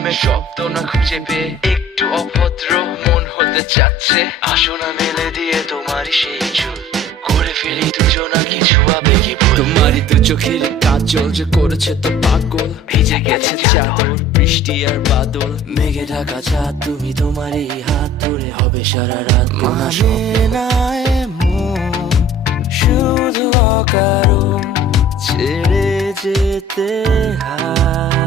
প্রেমে শব্দ না খুঁজে পেয়ে একটু অভদ্র মন হতে চাচ্ছে। আসো না মেলে দিয়ে তোমারই সেই চুল, করে ফেলি দুজনা কিছু আবেগী ভুল। তোমারই দু চোখের কাজল যে করেছে তো পাগল, ভিজে গেছে চাদর বৃষ্টি আর বাদল। মেঘে ঢাকা চাঁদ তুমি তোমার এই হাত ধরে হবে সারা রাত। মানে না এমন শুধু অকারণ ছেড়ে যেতে হয়।